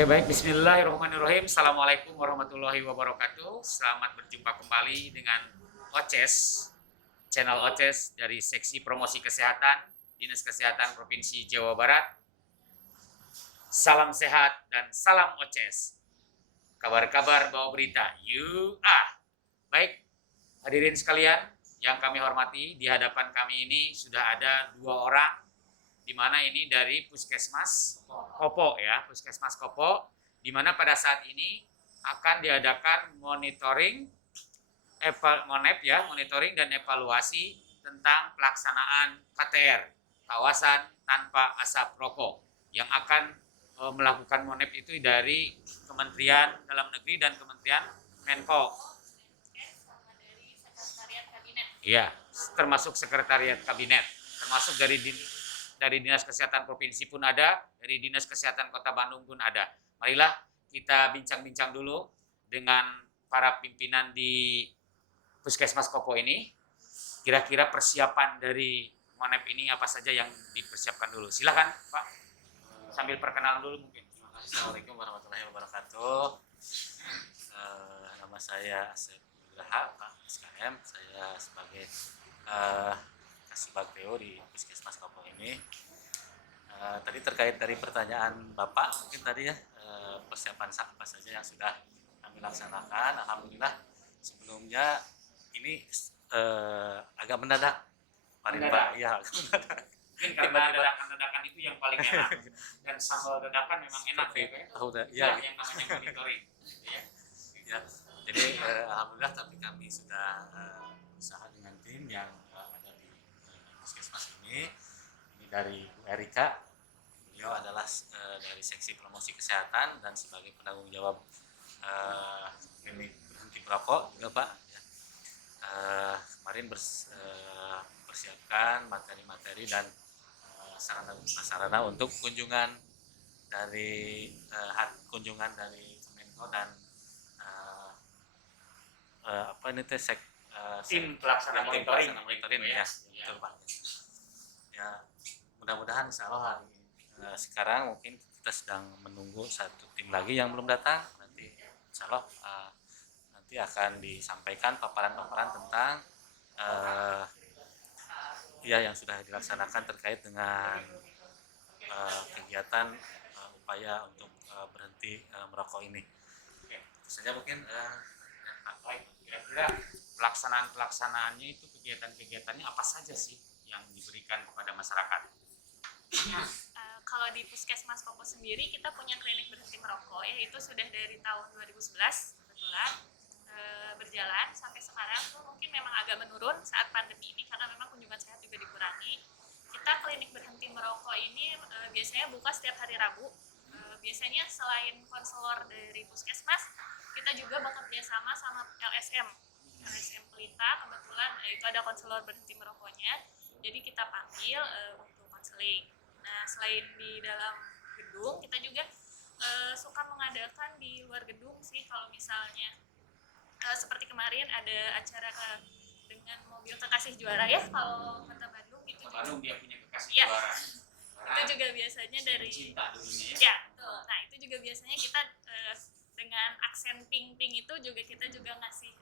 Oke, baik. Bismillahirrahmanirrahim. Assalamualaikum warahmatullahi wabarakatuh. Selamat berjumpa kembali dengan OCES, channel OCES dari Seksi Promosi Kesehatan, Dinas Kesehatan Provinsi Jawa Barat. Salam sehat dan salam OCES. Kabar-kabar bawa berita. Baik, hadirin sekalian yang kami hormati, di hadapan kami ini sudah ada 2 orang, di mana ini dari Puskesmas Kopo ya, Puskesmas Kopo, di mana pada saat ini akan diadakan monitoring dan evaluasi tentang pelaksanaan KTR, kawasan tanpa asap rokok, yang akan melakukan monep itu dari Kementerian Dalam Negeri dan Kementerian Menko. Iya, termasuk Sekretariat Kabinet, termasuk dari Dinas Kesehatan Provinsi pun ada, dari Dinas Kesehatan Kota Bandung pun ada. Marilah kita bincang-bincang dulu dengan para pimpinan di Puskesmas Kopo ini. Kira-kira persiapan dari monep ini apa saja yang dipersiapkan dulu. Silakan Pak, sambil perkenalan dulu mungkin. Assalamualaikum warahmatullahi wabarakatuh. Nama saya Asep Nugraha, Pak SKM. Saya sebagai Kasubagteo di Puskesmas Kopo ini. Tadi terkait dari pertanyaan Bapak, mungkin tadi ya persiapan apa saja yang sudah kami laksanakan. Alhamdulillah sebelumnya ini agak mendadak. Pak, ya agak mendadak. Mungkin karena dadakan-dadakan itu yang paling enak, dan sambal dadakan memang enak ya, yang namanya monitoring. Ya. Jadi alhamdulillah tapi kami sudah berusaha dengan tim yang ada di Puskesmas ini dari Bu Erika. Beliau adalah dari Seksi Promosi Kesehatan dan sebagai penanggung jawab klinik berhenti merokok juga Pak. Ya. Kemarin persiapkan materi-materi dan sarana untuk kunjungan dari Kemenko dan tim pelaksana monitoring ya, betul Pak. Ya, mudah-mudahan insya Allah hari sekarang mungkin kita sedang menunggu satu tim lagi yang belum datang. Nanti insya Allah nanti akan disampaikan paparan-paparan tentang yang sudah dilaksanakan terkait dengan kegiatan upaya untuk berhenti merokok ini. Itu saja mungkin. Kira-kira pelaksanaannya itu kegiatan-kegiatannya apa saja sih yang diberikan kepada masyarakat? Kalau di Puskesmas Kopo sendiri kita punya klinik berhenti merokok ya, itu sudah dari tahun 2011 kebetulan berjalan sampai sekarang. Tuh mungkin memang agak menurun saat pandemi ini karena memang kunjungan sehat juga dikurangi. Kita klinik berhenti merokok ini biasanya buka setiap hari Rabu. Biasanya selain konselor dari Puskesmas, kita juga bekerja sama LSM Pelita. Kebetulan itu ada konselor berhenti merokoknya, jadi kita panggil untuk konseling. Nah, selain di dalam gedung, kita juga suka mengadakan di luar gedung sih. Kalau misalnya seperti kemarin ada acara dengan mobil kekasih juara ya, kalau Kota Bandung itu Kota Bandung dia punya kekasih ya, juara. Itu juga biasanya dari cinta dulunya ya. Nah, itu juga biasanya kita dengan aksen pink-pink itu juga kita juga ngasih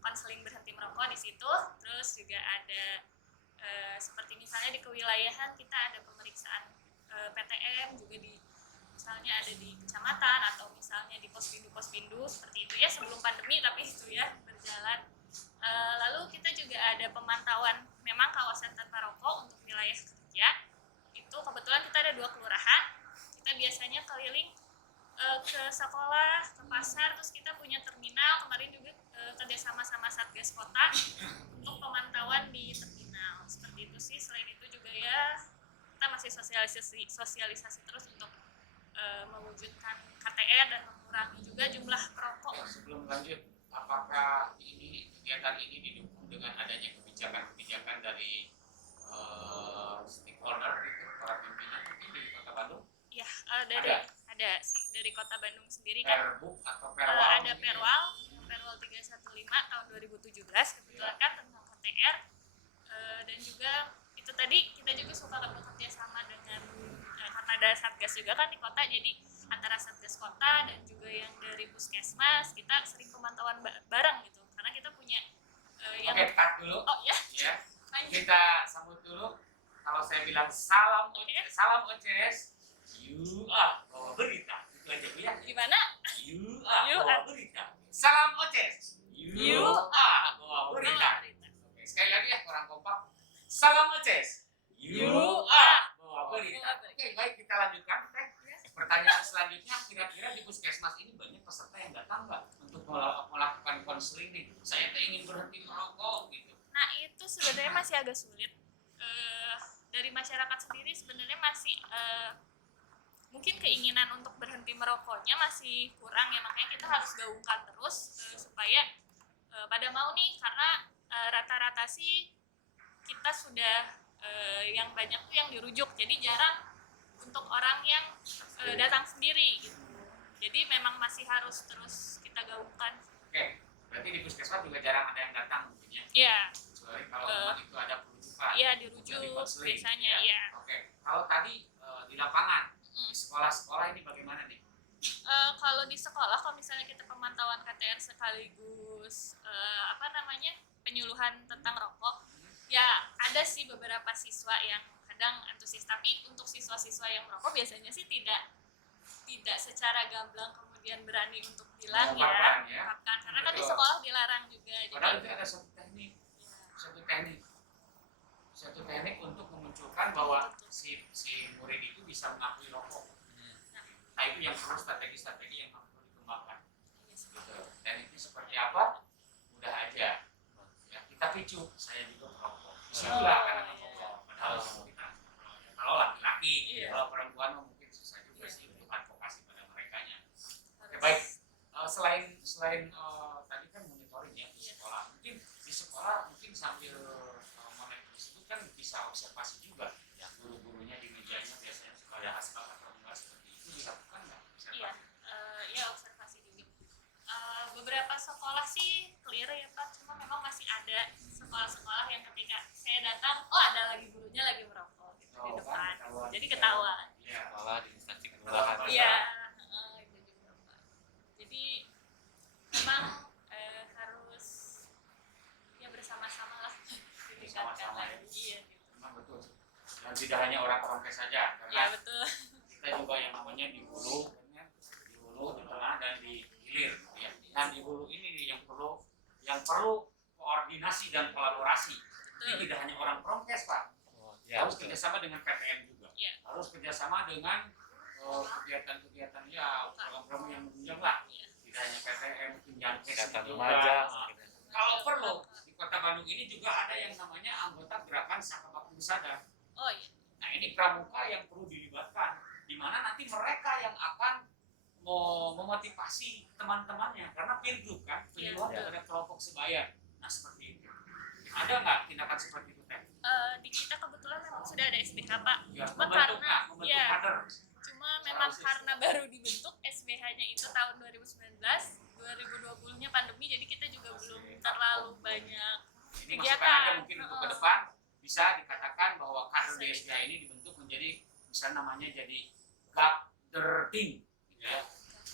konseling berhenti merokok di situ. Terus juga ada seperti misalnya di kewilayahan kita ada pemeriksaan PTM juga di misalnya ada di kecamatan atau misalnya di pos-bindu seperti itu ya, sebelum pandemi tapi itu ya berjalan. Lalu kita juga ada pemantauan memang kawasan tanpa rokok untuk wilayah kerja. Itu kebetulan kita ada 2 kelurahan. Kita biasanya keliling ke sekolah, ke pasar, terus kita punya terminal. Kemarin juga kerjasama sama Satgas Kota untuk pemantauan di terminal. Seperti itu sih. Selain itu juga ya kita masih sosialisasi terus untuk mewujudkan KTR dan mengurangi juga jumlah perokok. Sebelum lanjut, apakah kegiatan ini didukung dengan adanya kebijakan-kebijakan dari stakeholder itu, para pimpinan di Kota Bandung? Ya, ada sih dari Kota Bandung sendiri kan. Perbuk atau Perwal? Ada Perwal 315 tahun 2017 kebetulan kan tentang KTR, dan juga itu tadi kita juga suka bekerja sama dengan karena ada Satgas juga kan di kota, jadi antara Satgas Kota dan juga yang dari Puskesmas, kita sering pemantauan bareng gitu, karena kita punya yang Oke, cut dulu. oh ya Ya, lanjut. kita sambut dulu. Kalau saya bilang salam OCS, you are bawa berita. Itu aja Bu ya. Gimana? You are You bawa are. berita. Salam OCS, You are bawa berita. Oke, sekali lagi ya, kurang kompak. Salam OCS, you are bawa berita. Oke, baik, kita lanjutkan. Pertanyaan selanjutnya, kira-kira di Puskesmas ini banyak peserta yang datang nggak untuk melakukan konseling nih? Saya ingin berhenti merokok gitu. Nah itu sebenarnya masih agak sulit. Dari masyarakat sendiri sebenarnya masih mungkin keinginan untuk berhenti merokoknya masih kurang ya, makanya kita harus gaungkan terus supaya pada mau nih, karena rata-rata sih kita sudah yang banyak tuh yang dirujuk, jadi jarang untuk orang yang datang sendiri gitu. Jadi memang masih harus terus kita gaungkan. Oke, berarti di Puskesmas juga jarang ada yang datang mungkin ya? Iya. Kecuali kalau memang itu ada perujukan. Iya, dirujuk jadi konseling, biasanya ya. ya. Oke, kalau tadi di lapangan, di sekolah-sekolah ini bagaimana nih? Kalau di sekolah, kalau misalnya kita pemantauan KTR sekaligus penyuluhan tentang rokok, ya ada sih beberapa siswa yang kadang antusias, tapi untuk siswa-siswa yang merokok biasanya sih tidak secara gamblang kemudian berani untuk bilang Mengungkapkan, ya. mengungkapkan. Karena kan di Betul. sekolah dilarang juga. Padahal Jadi itu ada satu teknik untuk memunculkan bahwa si murid itu bisa mengakui rokok. Nah itu yang perlu strategi-strategi yang perlu dikembangkan. Gitu. Dan itu seperti apa? Mudah aja. Ya, kita picu, saya juga merokok. Disitulah karena ngomong. Padahal kita kalau laki-laki, Iya. kalau perempuan mungkin susah juga sih untuk advokasi pada merekanya. Oke, baik. Selain tadi kan monitoring ya di sekolah, mungkin di sekolah mungkin sambil monitor tersebut kan bisa observasi juga ya, guru-gurunya di mejanya biasanya suka ada asbak atau enggak seperti itu dilakukan nggak? iya, ya observasi juga. Beberapa sekolah sih clear ya Pak, cuma memang masih ada sekolah-sekolah yang ketika saya datang, oh ada lagi gurunya lagi merokok gitu di depan, jadi ketahuan. Ya, Malah di instansi kelurahan. Iya, itu juga Pak. Jadi memang harus ya bersama-sama lah ditingkatkan Bersama-sama, ya. lagi. Iya, gitu. memang betul. Dan tidak hanya orang prokes saja, Iya karena betul. kita juga yang namanya di hulu, di tengah dan di hilir. Ya. Dan di hulu ini nih yang perlu koordinasi dan kolaborasi. Jadi tidak hanya orang prokes Pak, Ya, harus kerjasama dengan PTN juga, Iya. harus kerjasama dengan kegiatan-kegiatan ya program-program yang menunjang lah. Iya. Tidak hanya PTN, tunjangan kesehatan juga. remaja. Kalau perlu di Kota Bandung ini juga ada yang namanya anggota gerakan Saka Bakti Sadar. Oh iya. Nah ini pramuka yang perlu dilibatkan, di mana nanti mereka yang akan memotivasi teman-temannya, karena peer group kan, penyuluhan Iya. kepada kelompok sebaya. Nah seperti itu. Ada nggak tindakan seperti itu Teh? Di kita kebetulan memang sudah ada SBK Pak. Ya, Cuma membentuk karena ya, kader. cuma memang karena baru dibentuk SBH-nya itu tahun 2019, 2020-nya pandemi, jadi kita juga belum terlalu banyak Ini masukan kegiatan. aja mungkin untuk ke depan bisa dikatakan bahwa kader di SBH ini dibentuk menjadi misalnya namanya jadi kader team, gitu ya.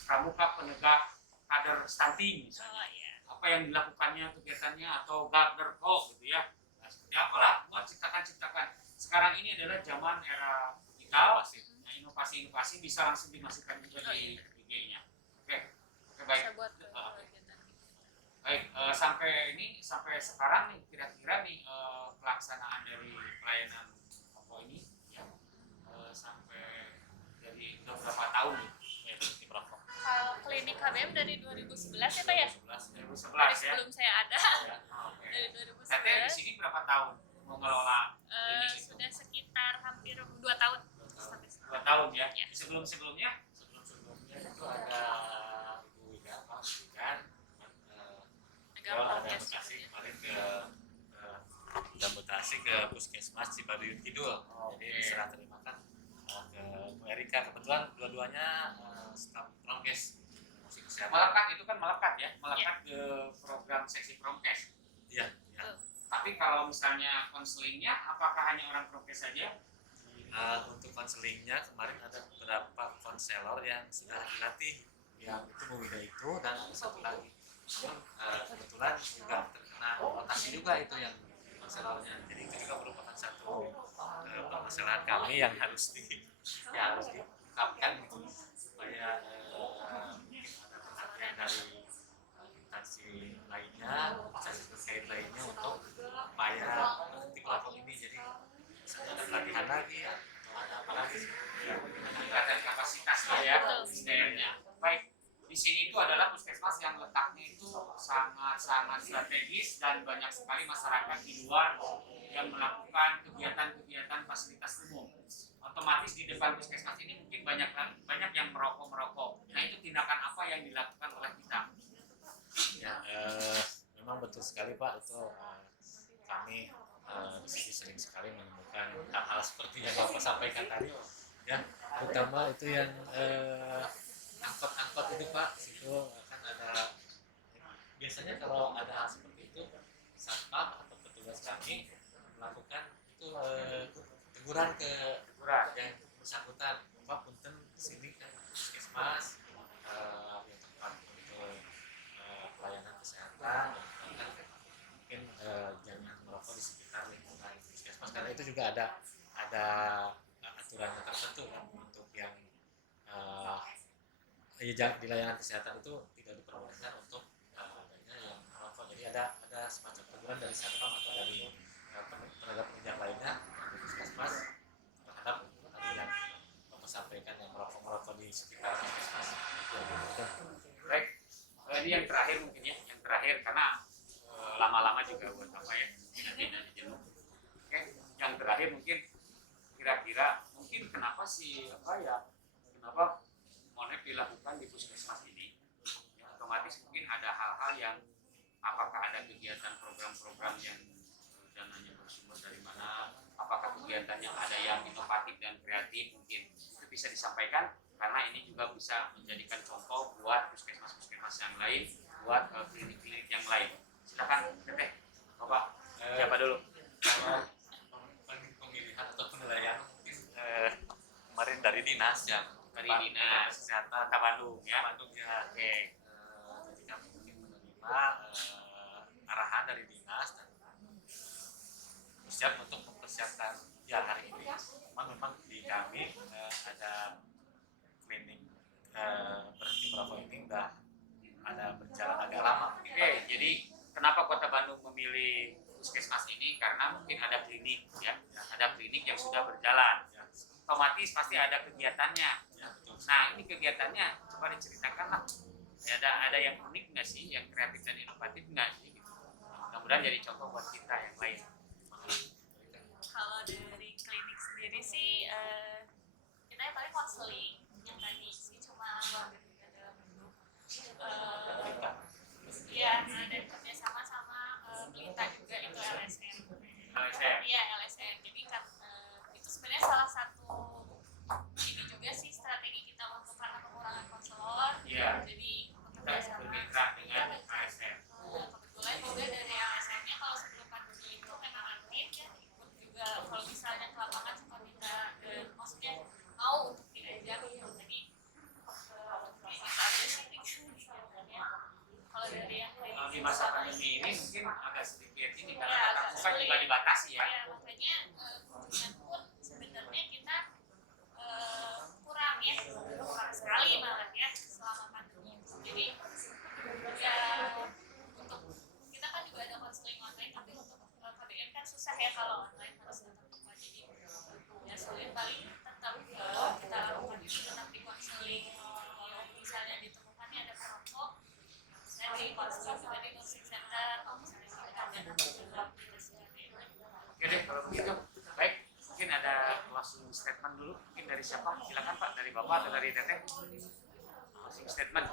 Pramuka penegak kader stunting misalnya. Oh iya. Apa yang dilakukannya kegiatannya atau kader kok gitu ya. Nah, seperti apalah buat ciptakan. Sekarang ini adalah zaman era digital, nah, inovasi-inovasi bisa langsung dimasukkan juga di IG-nya. Oke, baik. Bisa buat kegiatan. Baik, sampai sekarang nih kira-kira nih pelaksanaan dari pelayanan apa ini ya sampai dari berapa tahun nih ya berhenti merokok? Kalau klinik KBM dari 2011 ya Pak ya? 2011 Dari ya. sebelum saya ada. Ya, oke. Dari Teteh di 2011. sini berapa tahun mengelola klinik itu? Sudah sekitar hampir 2 tahun. Sampai sekarang. 2 tahun ya. Ya. Sebelum-sebelumnya itu ada Ibu Wida, Pak Widan, Agak ada progres mutasi gitu ya. kemarin ada mutasi ke Puskesmas Cibaduyut Kidul. Jadi diserah terimakan ke Bu Erika. Kebetulan dua-duanya staf prokes musik kesehatan. melekat itu kan melekat ya, melekat ke program seksi prokes. Iya, iya. Tapi kalau misalnya konselingnya apakah hanya orang prokes saja? Untuk konselingnya kemarin ada beberapa konselor yang sudah dilatih yang itu Wida itu, dan satu lagi kebetulan juga terkena rotasi juga itu yang konselornya, jadi itu juga merupakan satu permasalahan kami yang harus diungkapkan gitu, supaya ada perhatian dari instansi lainnya, instansi terkait lainnya untuk supaya berhenti merokok ini. Jadi ada pelatihan lagi atau ada apa lagi ya, Peningkatan kapasitas lah ya SDM-nya. Baik, di sini itu adalah puskesmas yang letaknya itu sangat-sangat strategis dan banyak sekali masyarakat di luar yang melakukan kegiatan-kegiatan fasilitas umum. Otomatis di depan puskesmas ini mungkin banyak yang merokok. Nah, itu tindakan apa yang dilakukan oleh kita? ya. Memang betul sekali Pak, itu kami di sini sering sekali menemukan hal-hal seperti yang Bapak sampaikan tadi ya, terutama itu yang angkot-angkot itu Pak, situ kan ada, biasanya kalau ada hal seperti itu satpam atau petugas kami melakukan itu teguran ke yang bersangkutan, Pak punten sini kan puskesmas yang tempat untuk pelayanan kesehatan, dan mungkin jangan merokok di sekitar lingkungan puskesmas, karena itu juga ada aturan tertentu kan untuk yang di layanan kesehatan itu tidak diperbolehkan untuk adanya yang merokok. Jadi ada semacam teguran dari satpam atau dari penegak penunjuk lainnya di puskesmas terhadap tadi yang Bapak sampaikan, yang merokok di sekitar puskesmas. Baik, ini yang terakhir mungkin ya, yang terakhir karena lama-lama juga buat apa ya, nanti jenuh. Oke, yang terakhir mungkin kira-kira mungkin kenapa monep dilakukan di puskesmas ini? Ya, otomatis mungkin ada hal-hal yang apakah ada kegiatan program-program yang dananya bersumber dari mana? Apakah kegiatannya ada yang inovatif dan kreatif? Mungkin itu bisa disampaikan karena ini juga bisa menjadikan contoh buat puskesmas-puskesmas yang lain, buat klinik-klinik yang lain. Silakan Teteh, Bapak, siapa dulu? Kalau pemilihan atau penilaian mungkin kemarin dari dinas yang Dari Dinas Kesehatan Kota Bandung ya. Bandung ya. Oke. Jadi kami mungkin menerima arahan dari dinas dan siap untuk mempersiapkan ya hari ini. Memang di kami ada klinik berhenti merokok ini udah ada berjalan agak lama. Oke, jadi kenapa Kota Bandung memilih puskesmas ini? Karena mungkin ada klinik ya, ada klinik yang sudah berjalan. Ya, Otomatis pasti ada kegiatannya. ya betul. Nah, ini kegiatannya coba diceritakan lah. Ada yang unik nggak sih, yang kreatif dan inovatif nggak sih? Gitu. Mudah-mudahan jadi contoh buat kita yang lain. Kalau dari klinik sendiri sih kita yang paling konseling yang tadi sih cuma warga binaan dalam bentuk iya, dan kerjasama sama Pelita juga itu LSN. LSN. Iya LSN. Jadi kan itu sebenarnya salah satu ini juga sih strategi kita untuk karena pengurangan konselor. Iya. Jadi Kita kerjasama bermitra dengan ASN. kebetulan juga dari LSN-nya kalau sebelum pandemi itu memang aktif ya ikut juga kalau misalnya ke lapangan suka minta maksudnya mau untuk diajak gitu. Jadi kayak gitu aja sih kegiatannya. Kalau dari yang lain Di masa pandemi ini mungkin agak sedikit ini ya, karena agak tatap muka juga sulit. dibatasi ya. Ya, makanya kunjungan pun sebenarnya kita kurang ya, kurang sekali malah ya selama pandemi itu. Jadi ya untuk kita kan juga ada konseling online, tapi untuk KBM kan susah ya kalau online harus tetap muka. Jadi ya sulit paling tetap kita lakukan itu tetap di konseling. Kalau misalnya ditemukannya ada perokok, saya di konseling juga di nursing center. Kalau misalnya tidak ada nanti juga kita siapin. Oke deh kalau begitu. Baik, mungkin ada closing statement dulu. Mungkin dari siapa? Silakan Pak, dari Bapak atau dari Teteh? Closing statement.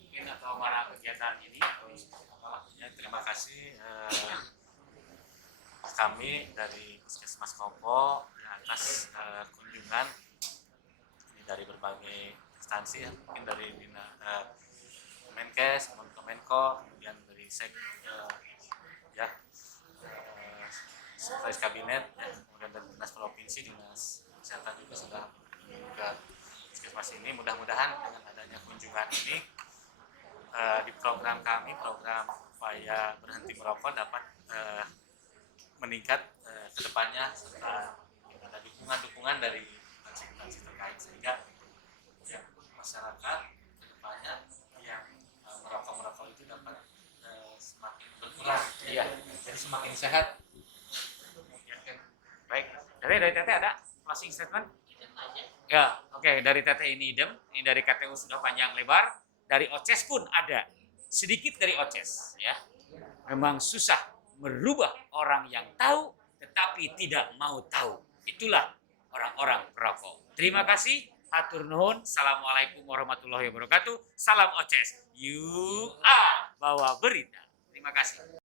Mungkin atau para kegiatan ini atau Ya, terima kasih kami dari Puskesmas Kopo atas kunjungan ini dari berbagai instansi ya, mungkin dari Kemenkes, Kemenko, kemudian dari Sekretaris Kabinet, ya, kemudian dari Dinas Provinsi, Dinas kesehatan juga sudah ke puskesmas ini. Mudah-mudahan dengan adanya kunjungan ini di program kami, program upaya berhenti merokok dapat meningkat ke depannya, serta ada dukungan-dukungan dari instansi terkait sehingga ya, masyarakat ke depannya yang merokok itu dapat semakin berkurang, Iya. jadi semakin sehat. Baik. Dari Teteh ada closing statement? Ya, oke. Dari Teteh ini idem, ini dari KTU sudah panjang lebar, dari OCES pun ada. Sedikit dari OCES, ya. Memang susah merubah orang yang tahu tetapi tidak mau tahu. Itulah orang-orang perokok. Terima kasih. Hatur nuhun. Assalamualaikum warahmatullahi wabarakatuh. Salam OCES. You are bawa berita. Terima kasih.